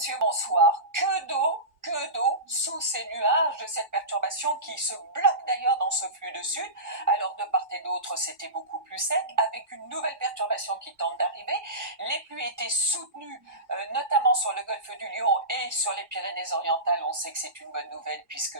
monsieur, bonsoir. Que d'eau sous ces nuages de cette perturbation qui se bloque d'ailleurs dans ce flux de sud. Alors de part et d'autre, c'était beaucoup plus sec, avec une nouvelle perturbation qui tente d'arriver. Les pluies étaient soutenues, notamment sur le golfe du Lion et sur les Pyrénées-Orientales. On sait que c'est une bonne nouvelle puisque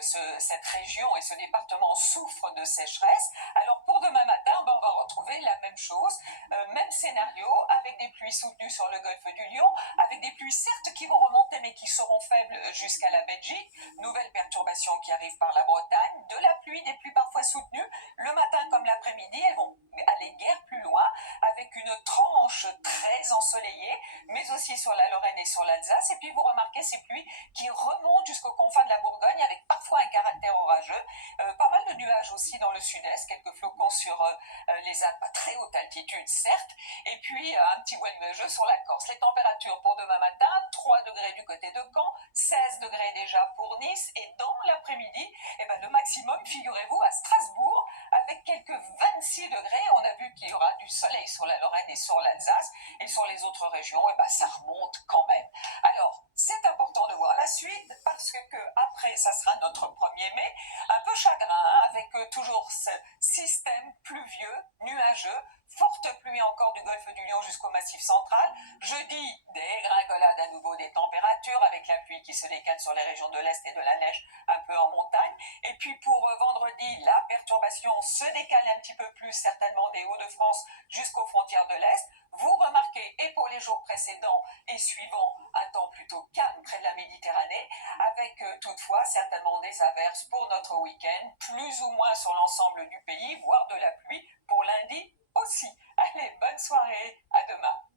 cette région et ce département souffrent de sécheresse. Alors pour demain matin, on va retrouver la même chose, même scénario, avec des pluies soutenues sur le golfe du Lion, avec des pluies certes qui vont remonter mais qui seront faibles jusqu'à la Belgique. Nouvelle perturbation qui arrive par la Bretagne, de la pluie, des pluies parfois soutenues, le matin comme l'après-midi. Elles vont aller guère plus loin, avec une tranche très ensoleillée, mais aussi sur la Lorraine et sur l'Alsace. Et puis vous remarquez ces pluies qui remontent jusqu'aux confins de la Bourgogne, avec parfois un caractère orageux. Pas mal de nuages aussi dans le sud-est, quelques flocons sur les Alpes à très haute altitude, certes, et puis un petit voile nuageux sur la Corse. Les températures pour demain matin, 3 degrés du côté de Caen, 16 degrés déjà pour Nice, et dans l'après-midi, le maximum, figurez-vous, à Strasbourg, avec quelques 26 degrés. On a vu qu'il y aura du soleil sur la Lorraine et sur l'Alsace, et sur les autres régions, ça remonte quand même. Alors, c'est important de voir la suite, parce que après, ça sera notre 1er mai, un peu chagrin, avec toujours ce système pluvieux, nuageux, forte pluie encore du golfe du Lion jusqu'au Massif central. Jeudi, dégringolade à nouveau des températures, avec la pluie qui se décale sur les régions de l'Est et de la neige un peu en montagne. Et puis pour vendredi, la perturbation se décale un petit peu plus, certainement des Hauts-de-France jusqu'aux frontières de l'Est. Vous remarquez, et pour les jours précédents et suivants, un temps plutôt calme près de la Méditerranée, avec toutefois certainement des averses pour notre week-end, plus ou moins sur l'ensemble du pays, voire de la pluie pour lundi aussi. Allez, bonne soirée, à demain.